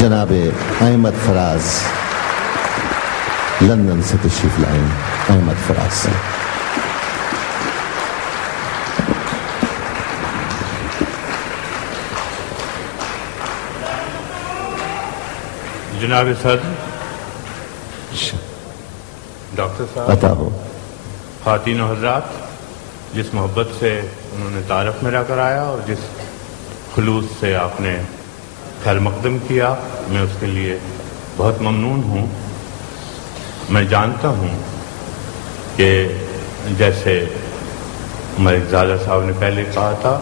جناب احمد فراز لندن سے تشریف لائیں. احمد فراز سے جناب صدر، ڈاکٹر صاحب، عطا ہو. خواتین و حضرات، جس محبت سے انہوں نے تعارف میرا کرایا اور جس خلوص سے آپ نے خیر مقدم کیا، میں اس کے لیے بہت ممنون ہوں. میں جانتا ہوں کہ جیسے ملک زادہ صاحب نے پہلے کہا تھا،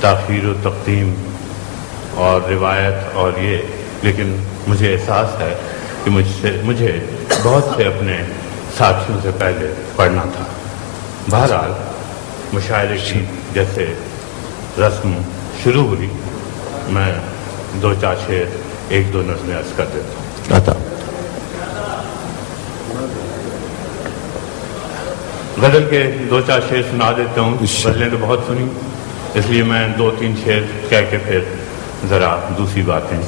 تاخیر و تقدیم اور روایت اور یہ، لیکن مجھے احساس ہے کہ مجھے بہت سے اپنے ساتھیوں سے پہلے پڑھنا تھا. بہرحال مشاعرے کی جیسے رسم شروع ہوئی، میں دو چار شعر ایک دو نظمیں عرض کر دیتا ہوں. عطا. غزل کے دو چار شعر سنا دیتا ہوں. غزلیں تو بہت سنی، اس لیے میں دو تین شعر کہہ کے پھر ذرا دوسری باتیں.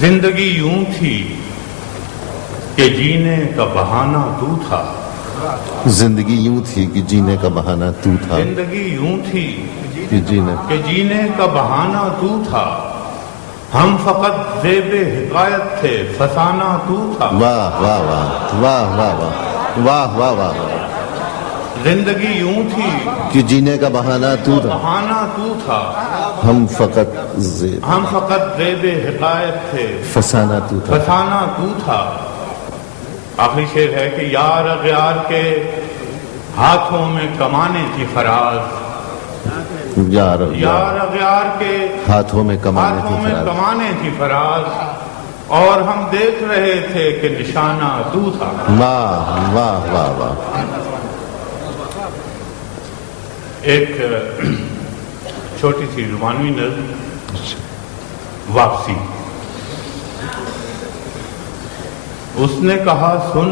زندگی یوں تھی کہ جینے کا بہانہ تو تھا. زندگی یوں تھی کہ جینے کا بہانہ تو تھا. زندگی یوں تھی کہ جینے کا بہانہ تو تھا. ہم فقط زیب حکایت تھے، فسانہ تو تھا. واہ واہ واہ واہ واہ واہ واہ واہ واہ. زندگی یوں تھی کہ جینے کا بہانہ تو تھا. بہانہ تو تھا. ہم فقط زیب حکایت تھے، فسانہ تو تھا. فسانہ تو تھا. آخری شعر ہے کہ یار اغیار کے ہاتھوں میں کمانے تھی فراز. یار اغیار کے ہاتھوں میں کمانے تھی فراز، اور ہم دیکھ رہے تھے کہ نشانہ تو تھا. واہ واہ واہ واہ. ایک چھوٹی سی رومانوی نظم، واپسی. اس نے کہا سن،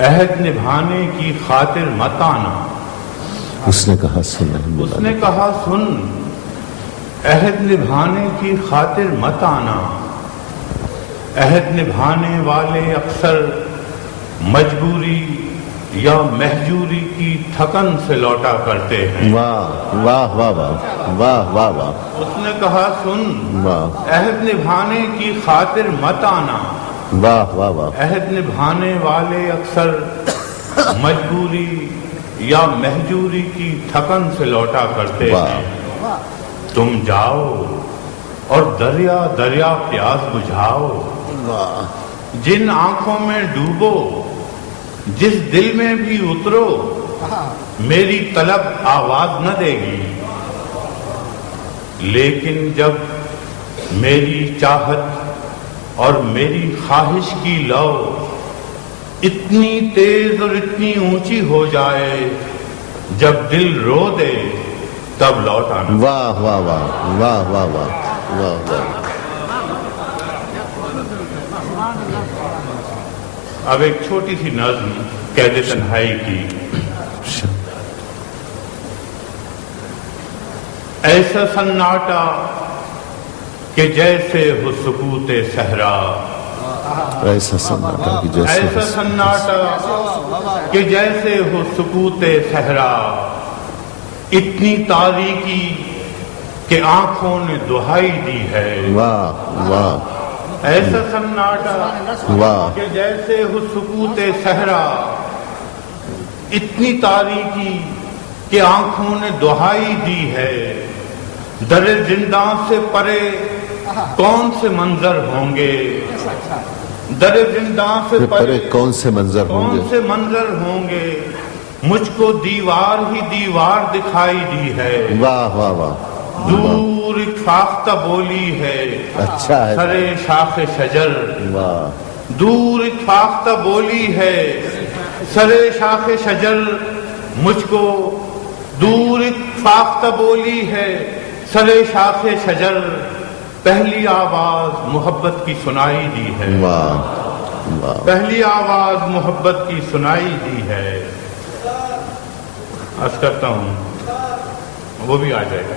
عہد نبھانے کی خاطر مت آنا. اس نے کہا سن، عہد نبھانے کی خاطر مت آنا. عہد نبھانے والے اکثر مجبوری یا مہجوری کی تھکن سے لوٹا کرتے ہیں. واہ واہ واہ واہ واہ واہ واہ. اس نے کہا سن، عہد نبھانے کی خاطر مت آنا. واہ واہ واہ. عہد نبھانے والے اکثر مجبوری یا مہجوری کی تھکن سے لوٹا کرتے ہیں. تم جاؤ اور دریا دریا پیاس بجھاؤ. جن آنکھوں میں ڈوبو، جس دل میں بھی اترو، میری طلب آواز نہ دے گی. لیکن جب میری چاہت اور میری خواہش کی لو اتنی تیز اور اتنی اونچی ہو جائے، جب دل رو دے تب لوٹ آنا. واہ واہ واہ واہ واہ واہ واہ واہ. اب ایک چھوٹی سی نظم قید تنہائی کی. ایسا سناٹا کہ جیسے ہو سکوت صحرا. ایسا سناٹا کہ جیسے ہو سکوت صحرا. اتنی تاریکی کہ آنکھوں نے دہائی دی ہے. واہ واہ. ایسا سناٹا کہ جیسے ہو سکوت صحرا. اتنی تاریکی کہ آنکھوں نے دہائی دی ہے. در زنداں سے پرے کون سے منظر ہوں گے. در زنداں سے پرے کون سے منظر ہوں گے. مجھ کو دیوار ہی دیوار دکھائی دی ہے. واہ واہ واہ. دور ایک فاختہ بولی ہے، اچھا ہے. سرے شاخ شجر. دور ایک فاختہ بولی ہے، سرے شاخ شجر. مجھ کو دور ایک فاختہ بولی ہے، سرے شاخ شجر. پہلی آواز محبت کی سنائی دی ہے. پہلی آواز محبت کی سنائی دی ہے. عرض کرتا ہوں وہ بھی آ جائے گا.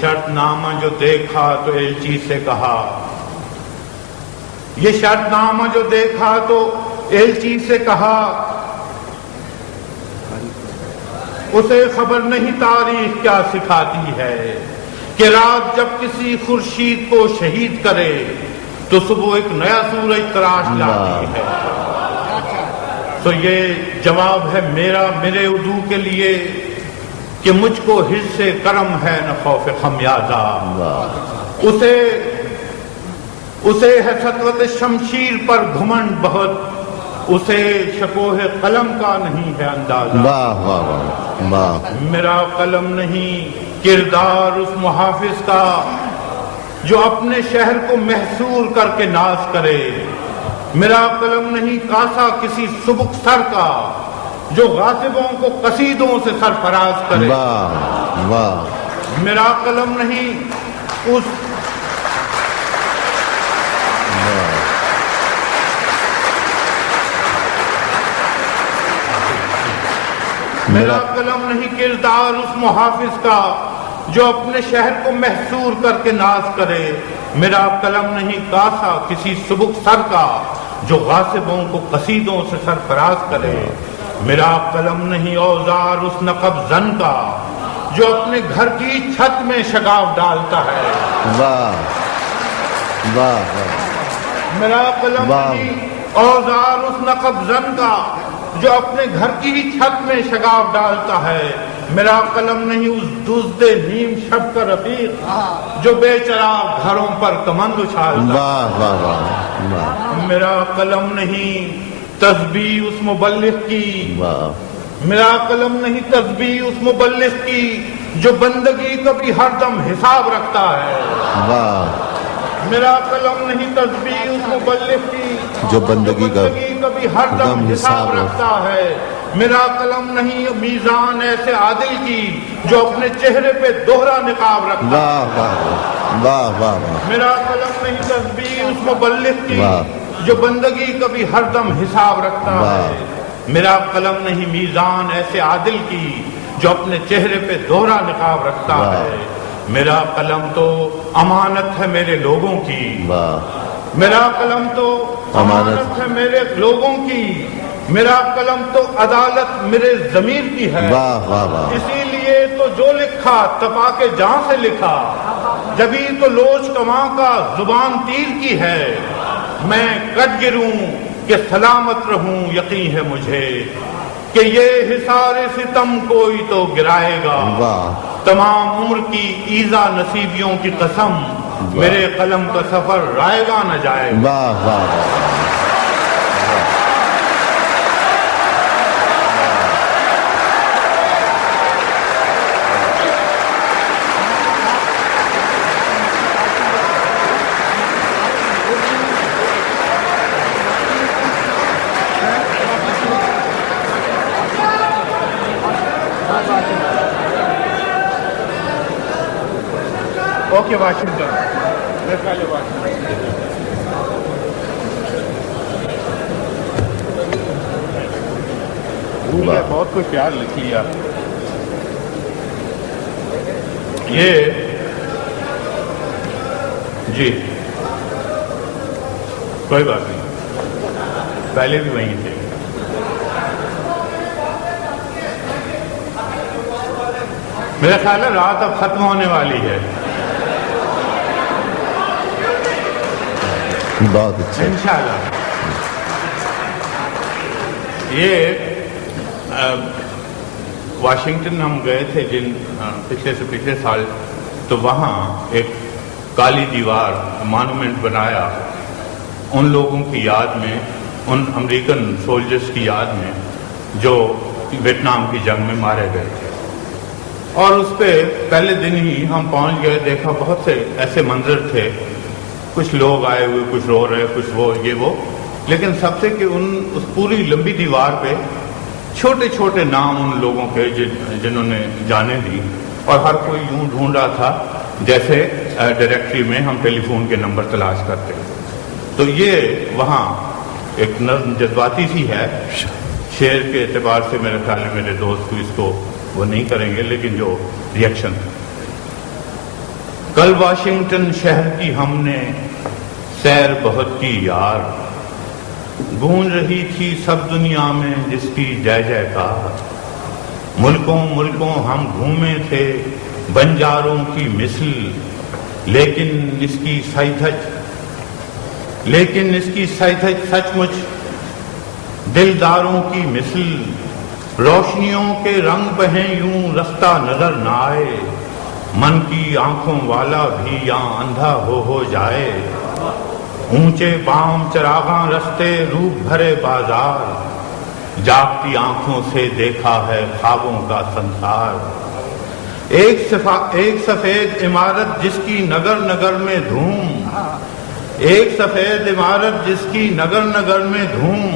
شرط نامہ جو دیکھا تو ایلچی سے کہا، یہ شرط نامہ جو دیکھا تو ایلچی سے کہا، اسے خبر نہیں تاریخ کیا سکھاتی ہے کہ رات جب کسی خورشید کو شہید کرے تو صبح ایک نیا سورج تراش لاتی ہے۔ تو یہ جواب ہے میرے عدو کے لیے کہ مجھ کو حرص کرم ہے نہ خوف خمیازہ، اسے ہے سطوت شمشیر پر گھمنڈ بہت، اسے شکوہ قلم کا نہیں ہے اندازہ۔ واہ واہ واہ واہ۔ میرا قلم نہیں کردار اس محافظ کا جو اپنے شہر کو محصور کر کے ناز کرے، میرا قلم نہیں کاسا کسی سبک سر کا جو غاصبوں کو قصیدوں سے سرفراز کرے، واہ واہ۔ میرا قلم نہیں اس میرا قلم نہیں کردار اس محافظ کا جو اپنے شہر کو محصور کر کے ناز کرے، میرا قلم نہیں کاسا کسی سبک سر کا جو غاصبوں کو قصیدوں سے سرفراز کرے، میرا قلم نہیں اوزار اس نقب زن کا جو اپنے گھر کی چھت میں شگاف ڈالتا ہے۔ واہ واہ واہ۔ میرا قلم نہیں اوزار اس نقب زن کا جو اپنے گھر کی ہی چھت میں شگاف ڈالتا ہے، میرا قلم نہیں اس دزد نیم شب کا رفیق جو بے چراغ گھروں پر کمند اچھالتا ہے۔ واہ واہ واہ واہ۔ میرا قلم نہیں تسبیح اس مبلغ کی، واہ۔ میرا قلم نہیں تسبیح اس مبلغ کی جو بندگی کا بھی ہر دم حساب رکھتا ہے۔ واہ۔ میرا قلم نہیں تسبیح اس مبلغ کی جو بندگی کا بھی ہر دم حساب رکھتا ہے، میرا قلم نہیں میزان ایسے عادل کی جو اپنے چہرے پہ دوہرا نقاب رکھتا ہے۔ واہ واہ واہ واہ واہ۔ میرا قلم نہیں تسبیح اس مبلغ کی جو بندگی کا بھی ہر دم حساب رکھتا ہے، میرا قلم نہیں میزان ایسے عادل کی جو اپنے چہرے پہ دوہرا نقاب رکھتا ہے، میرا قلم تو امانت ہے میرے لوگوں کی، میرا قلم تو امانت ہے میرے لوگوں کی، میرا قلم تو عدالت میرے ضمیر کی ہے۔ اسی لیے تو جو لکھا تپا کے جان سے لکھا، جبھی تو لوچ کماں کا زبان تیر کی ہے، میں کٹ گروں کہ سلامت رہوں یقین ہے مجھے کہ یہ حصار ستم کوئی تو گرائے گا، تمام عمر کی ایذا نصیبیوں کی قسم میرے قلم کا سفر رائے گا نہ جائے گا۔ واہ واہ۔ اوکے واشنگٹن، بہت کوئی پیار لکھ لیا۔ یہ جی کوئی بات نہیں، پہلے بھی وہیں تھے۔ میرا خیال ہے رات اب ختم ہونے والی ہے، بہت اچھا انشاءاللہ۔ یہ واشنگٹن ہم گئے تھے پچھلے سے پچھلے سال، تو وہاں ایک کالی دیوار مانومنٹ بنایا ان لوگوں کی یاد میں، ان امریکن سولجرز کی یاد میں جو ویتنام کی جنگ میں مارے گئے تھے، اور اس پہ پہلے دن ہی ہم پہنچ گئے، دیکھا بہت سے ایسے منظر تھے، کچھ لوگ آئے ہوئے، کچھ رو رہے، کچھ وہ یہ وہ، لیکن سب سے کہ اس پوری لمبی دیوار پہ چھوٹے چھوٹے نام ان لوگوں کے جنہوں نے جانیں دی، اور ہر کوئی یوں ڈھونڈ رہا تھا جیسے ڈائریکٹری میں ہم ٹیلی فون کے نمبر تلاش کرتے۔ تو یہ وہاں ایک نظم جذباتی سی ہے، شعر کے اعتبار سے میرے خیال میں میرے دوست کو اس کو وہ نہیں کریں گے، لیکن جو ریئیکشن کل واشنگٹن شہر کی ہم نے سیر بہت کی یار، گونج رہی تھی سب دنیا میں جس کی جے جے کار۔ ملکوں ملکوں ہم گھومے تھے بنجاروں کی مثل، لیکن اس کی سائدھج سچ مچ دلداروں کی مثل۔ روشنیوں کے رنگ بہیں یوں رستہ نظر نہ آئے، من کی آنکھوں والا بھی یہاں اندھا ہو جائے۔ اونچے بام چراغاں رستے روپ بھرے بازار، جاگتی آنکھوں سے دیکھا ہے خوابوں کا سنسار۔ ایک سفید عمارت جس کی نگر نگر میں دھوم، ایک سفید عمارت جس کی نگر نگر میں دھوم،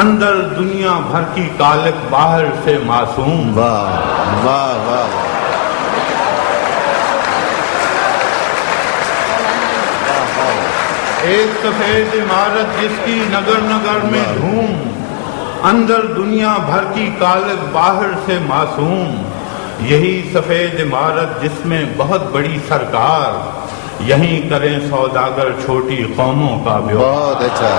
اندر دنیا بھر کی کالک باہر سے معصوم۔ واہ واہ واہ، ایک سفید عمارت جس کی نگر نگر میں دھوم، اندر دنیا بھر کی کالک باہر سے معصوم۔ یہی سفید عمارت جس میں بہت بڑی سرکار، یہیں کریں سوداگر چھوٹی قوموں کا بیوپار۔ بہت اچھا،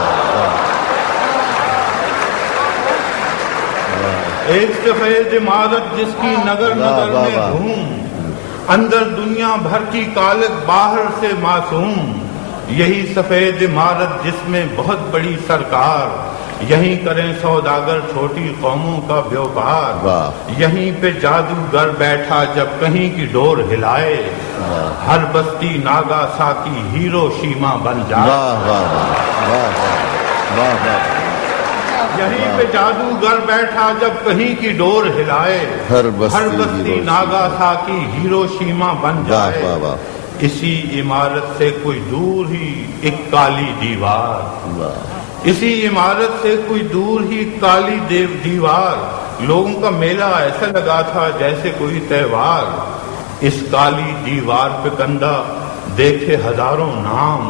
ایک سفید عمارت جس کی نگر نگر میں دھوم، اندر دنیا بھر کی کالک باہر سے معصوم۔ یہی سفید عمارت جس میں بہت بڑی سرکار، یہیں کریں سوداگر چھوٹی قوموں کا بیوپار۔ یہیں پہ جادوگر بیٹھا جب کہیں کی ڈور ہلائے، ہر بستی ناگا ساکی ہیرو شیما بن جائے۔ واہ واہ واہ واہ واہ واہ، یہیں پہ جادوگر بیٹھا جب کہیں کی ڈور ہلائے، ہر بستی ناگا ساکی ہیرو شیما بن جائے۔ واہ واہ، اسی عمارت سے کوئی دور ہی ایک کالی دیوار، اسی عمارت سے کوئی دور ہی کالی دیوار، لوگوں کا میلہ ایسا لگا تھا جیسے کوئی تہوار۔ اس کالی دیوار پہ کندہ دیکھے ہزاروں نام،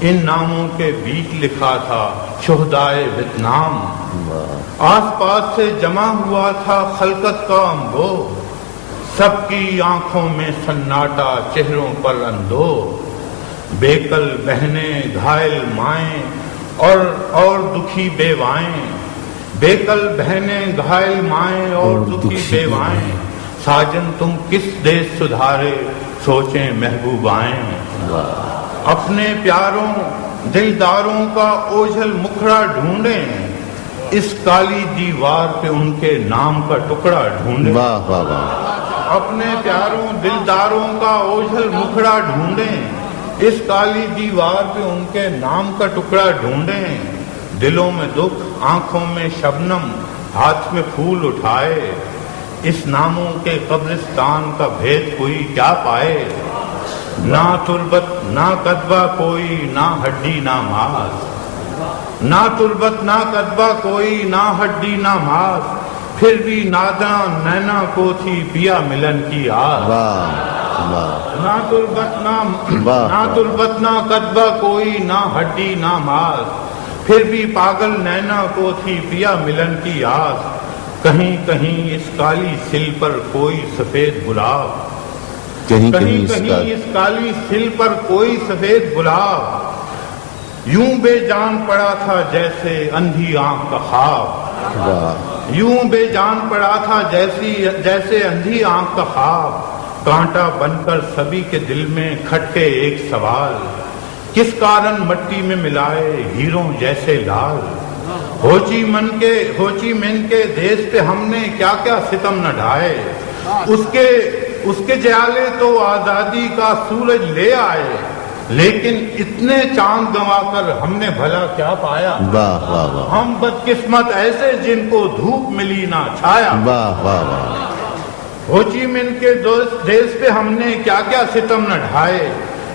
ان ناموں کے بیچ لکھا تھا شہدائے ویتنام۔ آس پاس سے جمع ہوا تھا خلقت کا انبو، سب کی آنکھوں میں سناٹا چہروں پر اندو۔ بیکل بہنیں گھائل مائیں اور دکھی بیوائیں، بیکل بہنیں گھائل مائیں اور دکھی بیوائیں، ساجن تم کس دیش سدھارے سوچیں محبوبائیں۔ اپنے پیاروں دلداروں کا اوجھل مکھڑا ڈھونڈیں، اس کالی دیوار پہ ان کے نام کا ٹکڑا ڈھونڈیں۔ واہ واہ واہ، اپنے پیاروں دلداروں کا اوجھل مکھڑا ڈھونڈیں، اس کالی دیوار پہ ان کے نام کا ٹکڑا ڈھونڈیں۔ دلوں میں دکھ آنکھوں میں شبنم ہاتھ میں پھول اٹھائے، اس ناموں کے قبرستان کا بھید کوئی کیا پائے۔ نہ تربت نہ کتبہ کوئی، نہ ہڈی نہ ماس، نہ تربت نہ کتبہ کوئی، نہ ہڈی نہ ماس، پھر بھی ناداں نینا کو تھی پیا ملن کی آس۔ نہ تربت نہ کتبہ کوئی، نہ ہڈی نہ ماس، پھر بھی پاگل نینا کو تھی پیا ملن کی آس۔ کہیں کہیں اس کالی سل پر کوئی سفید گلاب، کہیں کہیں اس کالی سل پر کوئی سفید گلاب، یوں بے جان پڑا تھا جیسے اندھی آنکھ کا خواب، یوں بے جان پڑا تھا جیسے اندھی آنکھ کا خواب۔ کانٹا بن کر سبھی کے دل میں کھٹکے ایک سوال، کس کارن مٹی میں ملائے ہیروں جیسے لال۔ ہو چی من کے دیس پہ ہم نے کیا کیا ستم نہ ڈھائے، اس کے جیالے تو آزادی کا سورج لے آئے، لیکن اتنے چاند گنوا کر ہم نے بھلا کیا پایا۔ واہ واہ واہ، ہم بدقسمت ایسے جن کو دھوپ ملی نہ چھایا۔ واہ واہ واہ، ہو چی من کے دیس پہ ہم نے کیا کیا ستم نہ ڈھائے،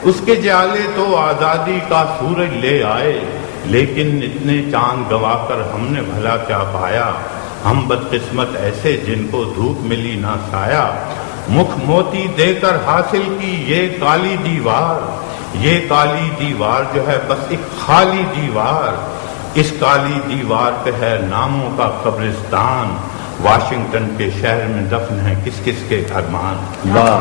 اس کے جیالے تو آزادی کا سورج لے آئے، لیکن اتنے چاند گوا کر ہم نے بھلا کیا پایا۔ ہم بدقسمت ایسے جن کو دھوپ ملی نہ سایہ، مکھ موتی دے کر حاصل کی یہ کالی دیوار، یہ کالی دیوار جو ہے بس ایک خالی دیوار، اس کالی دیوار پہ ہے ناموں کا قبرستان، واشنگٹن کے شہر میں دفن ہے کس کس کے ارمان۔ واہ